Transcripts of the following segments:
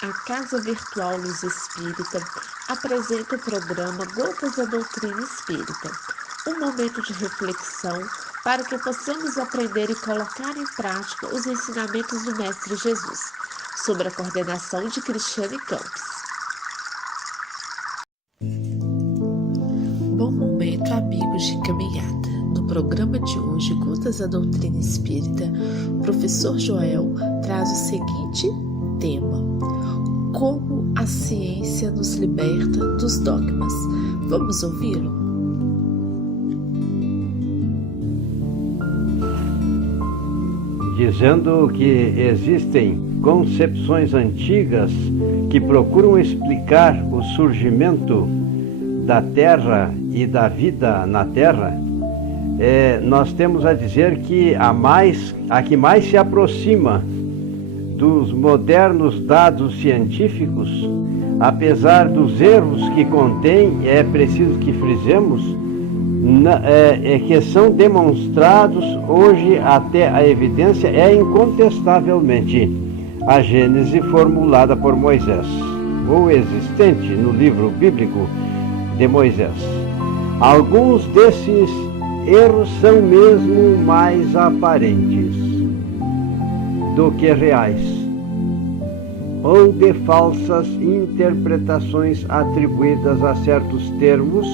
A Casa Virtual Luz Espírita apresenta o programa Gotas da Doutrina Espírita, um momento de reflexão para que possamos aprender e colocar em prática os ensinamentos do Mestre Jesus, sob a coordenação de Cristiane Campos. Bom momento, amigos de caminhada. No programa de hoje, Gotas da Doutrina Espírita, o professor Joel traz o seguinte tema: como a ciência nos liberta dos dogmas. Vamos ouvi-lo? Dizendo que existem concepções antigas que procuram explicar o surgimento da Terra e da vida na Terra, nós temos a dizer que a que mais se aproxima dos modernos dados científicos, apesar dos erros que contém, é preciso que frisemos, que são demonstrados hoje até a evidência, é incontestavelmente a Gênese formulada por Moisés, ou existente no livro bíblico de Moisés. Alguns desses erros são mesmo mais aparentes do que reais, ou de falsas interpretações atribuídas a certos termos,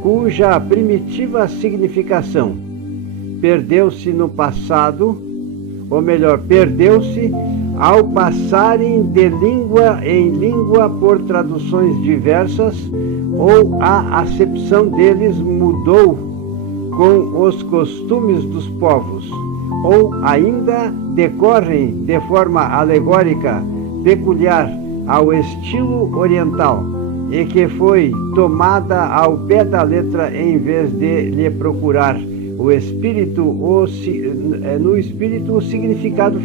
cuja primitiva significação perdeu-se no passado, ou melhor, perdeu-se ao passarem de língua em língua por traduções diversas, ou a acepção deles mudou com os costumes dos povos, ou ainda decorrem de forma alegórica peculiar ao estilo oriental e que foi tomada ao pé da letra em vez de lhe procurar no espírito o significado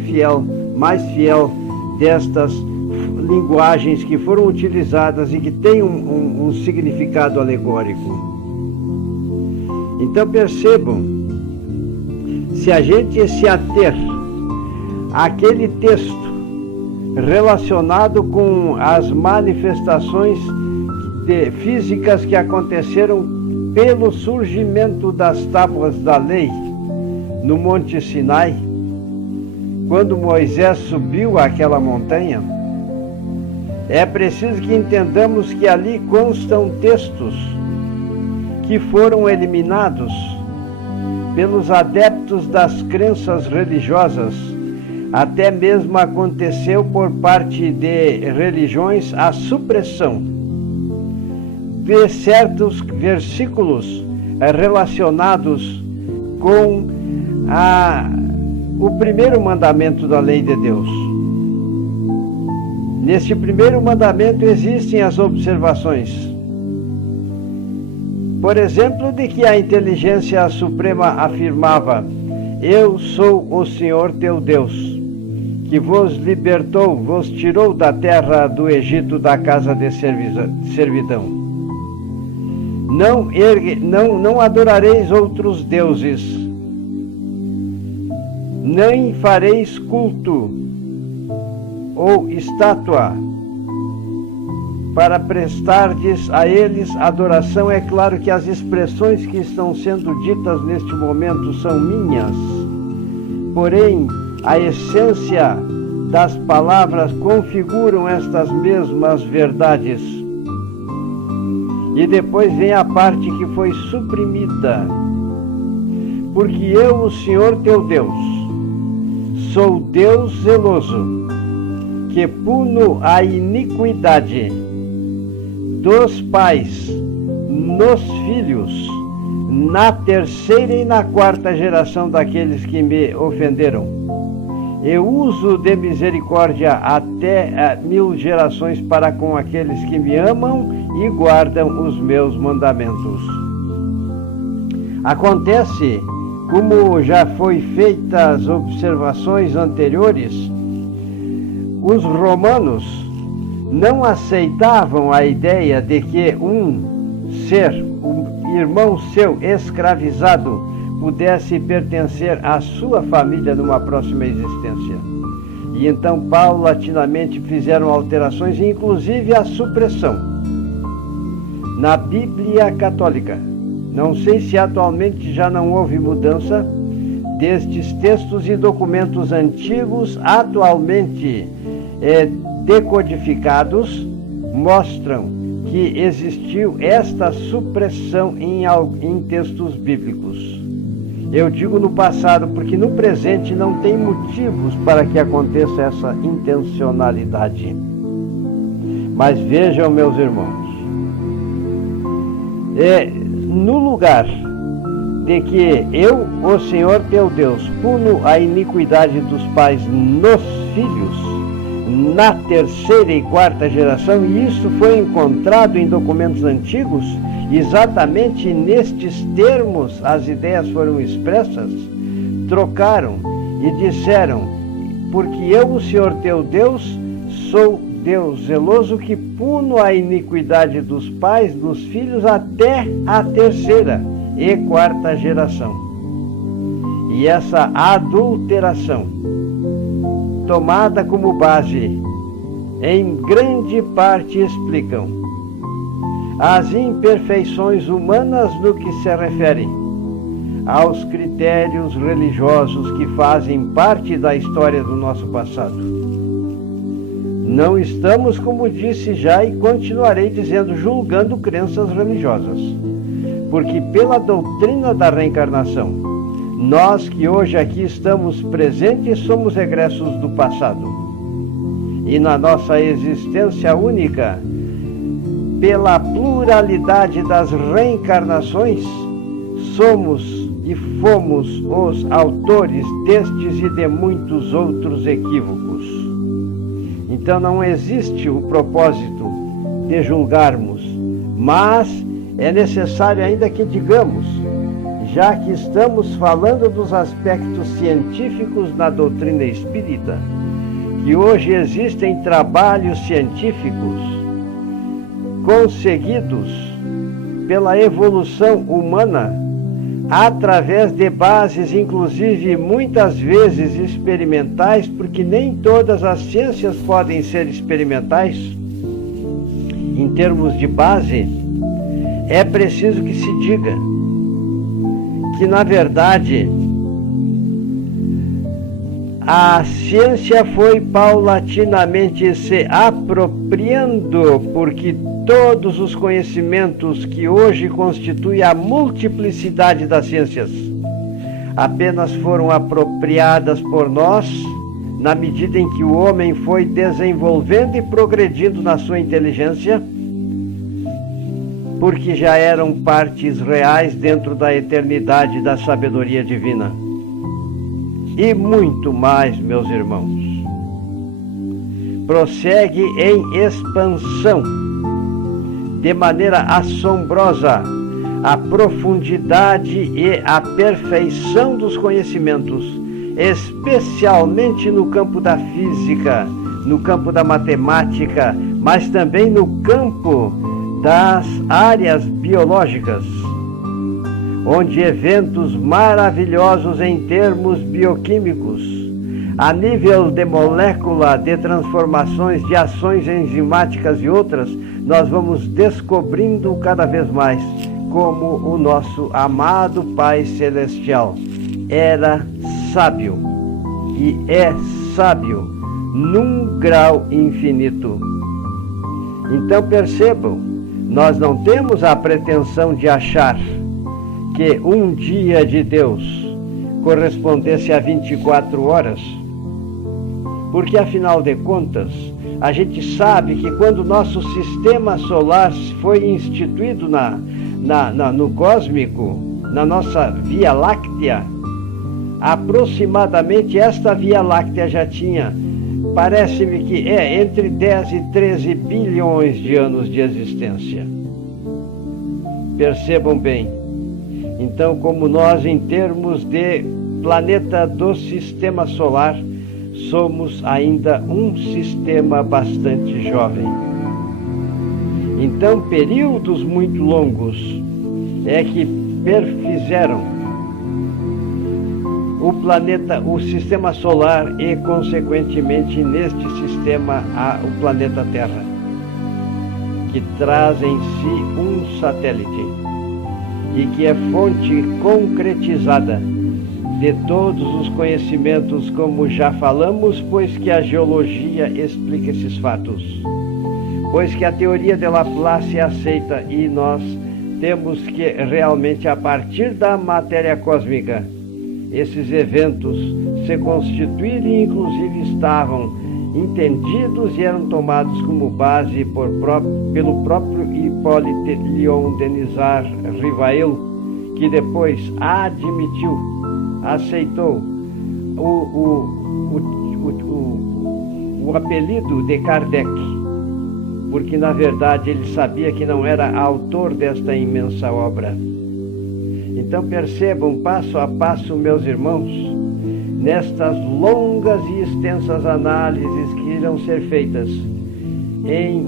mais fiel destas linguagens que foram utilizadas e que têm um significado alegórico. Então percebam, se a gente se ater àquele texto relacionado com as manifestações físicas que aconteceram pelo surgimento das tábuas da lei no Monte Sinai, quando Moisés subiu àquela montanha, é preciso que entendamos que ali constam textos que foram eliminados pelos adeptos das crenças religiosas. Até mesmo aconteceu por parte de religiões a supressão de certos versículos relacionados com o primeiro mandamento da lei de Deus. Neste primeiro mandamento existem as observações, por exemplo, de que a inteligência suprema afirmava: eu sou o Senhor teu Deus, que vos libertou, vos tirou da terra do Egito, da casa de servidão. Não adorareis outros deuses, nem fareis culto ou estátua para prestardes a eles adoração. É claro que as expressões que estão sendo ditas neste momento são minhas, porém a essência das palavras configuram estas mesmas verdades. E depois vem a parte que foi suprimida: porque eu, o Senhor teu Deus, sou Deus zeloso, que puno a iniquidade dos pais nos filhos, na terceira e na quarta geração daqueles que me ofenderam. Eu uso de misericórdia até 1000 gerações para com aqueles que me amam e guardam os meus mandamentos. Acontece, como já foi feitas observações anteriores, os romanos não aceitavam a ideia de que um irmão seu escravizado pudesse pertencer à sua família numa próxima existência. E então, paulatinamente, fizeram alterações, inclusive a supressão. Na Bíblia Católica, não sei se atualmente já não houve mudança destes textos e documentos antigos, atualmente decodificados, mostram que existiu esta supressão em textos bíblicos. Eu digo no passado porque no presente não tem motivos para que aconteça essa intencionalidade. Mas vejam, meus irmãos, no lugar de que eu, o Senhor teu Deus, puno a iniquidade dos pais nos filhos, na terceira e quarta geração, e isso foi encontrado em documentos antigos, exatamente nestes termos as ideias foram expressas, trocaram e disseram: porque eu, o Senhor teu Deus, sou Deus zeloso que puno a iniquidade dos pais nos filhos até a terceira e quarta geração. E essa adulteração, tomada como base, em grande parte explicam as imperfeições humanas no que se refere aos critérios religiosos que fazem parte da história do nosso passado. Não estamos, como disse já e continuarei dizendo, julgando crenças religiosas, porque pela doutrina da reencarnação, nós que hoje aqui estamos presentes somos regressos do passado. E na nossa existência única, pela pluralidade das reencarnações, somos e fomos os autores destes e de muitos outros equívocos. Então não existe o propósito de julgarmos, mas é necessário ainda que digamos, já que estamos falando dos aspectos científicos na doutrina espírita, que hoje existem trabalhos científicos conseguidos pela evolução humana através de bases, inclusive muitas vezes experimentais, porque nem todas as ciências podem ser experimentais. Em termos de base, é preciso que se diga que, na verdade, a ciência foi paulatinamente se apropriando, porque todos os conhecimentos que hoje constituem a multiplicidade das ciências apenas foram apropriadas por nós na medida em que o homem foi desenvolvendo e progredindo na sua inteligência, porque já eram partes reais dentro da eternidade da sabedoria divina. E muito mais, meus irmãos. Prossegue em expansão, de maneira assombrosa, a profundidade e a perfeição dos conhecimentos, especialmente no campo da física, no campo da matemática, mas também no campo das áreas biológicas, onde eventos maravilhosos em termos bioquímicos, a nível de molécula, de transformações, de ações enzimáticas e outras, nós vamos descobrindo cada vez mais como o nosso amado Pai Celestial era sábio e é sábio num grau infinito. Então percebam, nós não temos a pretensão de achar que um dia de Deus correspondesse a 24 horas, porque afinal de contas, a gente sabe que quando o nosso sistema solar foi instituído no cósmico, na nossa Via Láctea, aproximadamente esta Via Láctea já tinha, parece-me que entre 10 e 13 bilhões de anos de existência. Percebam bem, então, como nós, em termos de planeta do sistema solar, somos ainda um sistema bastante jovem. Então, períodos muito longos é que perfizeram o sistema solar e, consequentemente, neste sistema, o planeta Terra, que traz em si um satélite e que é fonte concretizada de todos os conhecimentos, como já falamos, pois que a geologia explica esses fatos, pois que a teoria de Laplace é aceita e nós temos que realmente, a partir da matéria cósmica, esses eventos se constituíram e inclusive estavam entendidos e eram tomados como base pelo próprio Hippolyte Léon Denis Rivail, que depois aceitou o apelido de Kardec, porque na verdade ele sabia que não era autor desta imensa obra. Então percebam passo a passo, meus irmãos, nestas longas e extensas análises que irão ser feitas em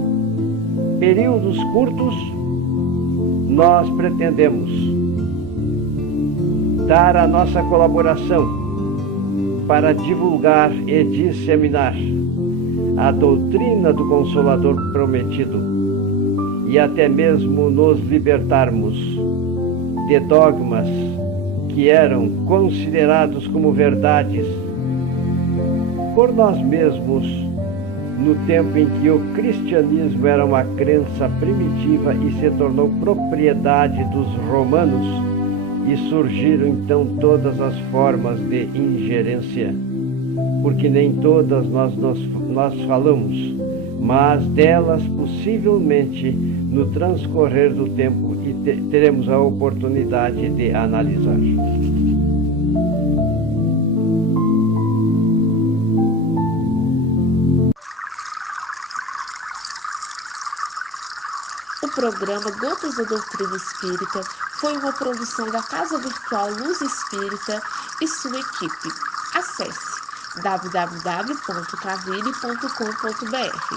períodos curtos, nós pretendemos dar a nossa colaboração para divulgar e disseminar a doutrina do Consolador prometido e até mesmo nos libertarmos de dogmas que eram considerados como verdades por nós mesmos no tempo em que o cristianismo era uma crença primitiva e se tornou propriedade dos romanos, e surgiram então todas as formas de ingerência, porque nem todas nós falamos, mas delas possivelmente no transcorrer do tempo e teremos a oportunidade de analisar. O programa Gotas da Doutrina Espírita foi uma produção da Casa Virtual Luz Espírita e sua equipe. Acesse www.cavile.com.br.